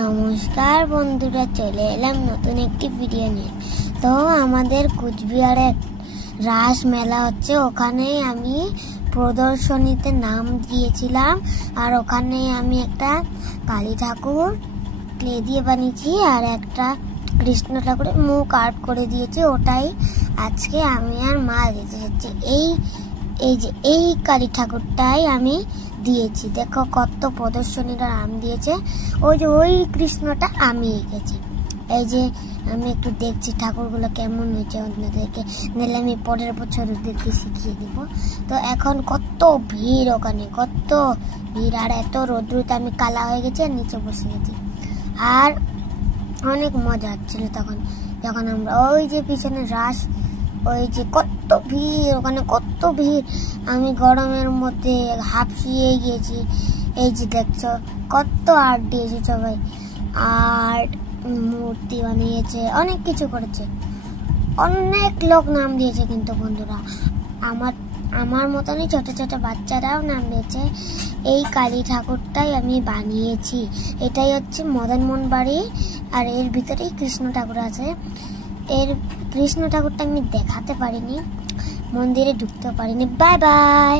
নমস্কার বন্ধুরা, চলে এলাম নতুন একটি ভিডিও নিয়ে। তো আমাদের কুচবিহারে রাস মেলা হচ্ছে, ওখানে আমি প্রদর্শনীতে নাম দিয়েছিলাম। আর ওখানে আমি একটা কালী ঠাকুর ক্লে দিয়ে বানিয়েছি আর একটা কৃষ্ণ ঠাকুরের মুখ আর্ট করে দিয়েছি। ওটাই আজকে আমি আর মা দিতে যাচ্ছি। এই কালী ঠাকুরটাই আমি দিয়েছি। দেখো কত প্রদর্শনীরা নাম দিয়েছে। ওই কৃষ্ণটা আমি এঁকেছি। এই যে আমি একটু দেখছি ঠাকুরগুলো কেমন হয়েছে অন্যদেরকে, নাহলে আমি পরের বছর ওদেরকে শিখিয়ে দিব। তো এখন কত ভিড়, ওখানে কত ভিড়, আর এত রোদ্রুতে আমি কালা হয়ে গেছি আর নিচে বসে গেছি। আর অনেক মজা হচ্ছিল তখন, যখন আমরা ওই যে পিছনে রাস, ওই যে কত ভিড়, ওখানে কত ভিড়। আমি গরমের মধ্যে হাঁপিয়ে গিয়েছি। এই যে দেখছো কত আর্ট দিয়েছে সবাই, আর্ট মূর্তি বানিয়েছে, অনেক কিছু করেছে, অনেক লোক নাম দিয়েছে। কিন্তু বন্ধুরা, আমার মতনই ছোট ছোট বাচ্চারাও নাম দিয়েছে। এই কালী ঠাকুরটাই আমি বানিয়েছি। এটাই হচ্ছে মদনমোহন বাড়ি, আর এর ভিতরেই কৃষ্ণ ঠাকুর আছে। এর কৃষ্ণ ঠাকুরটা আমি দেখাতে পারিনি, মন্দিরে ঢুকতে পারিনি। Bye bye.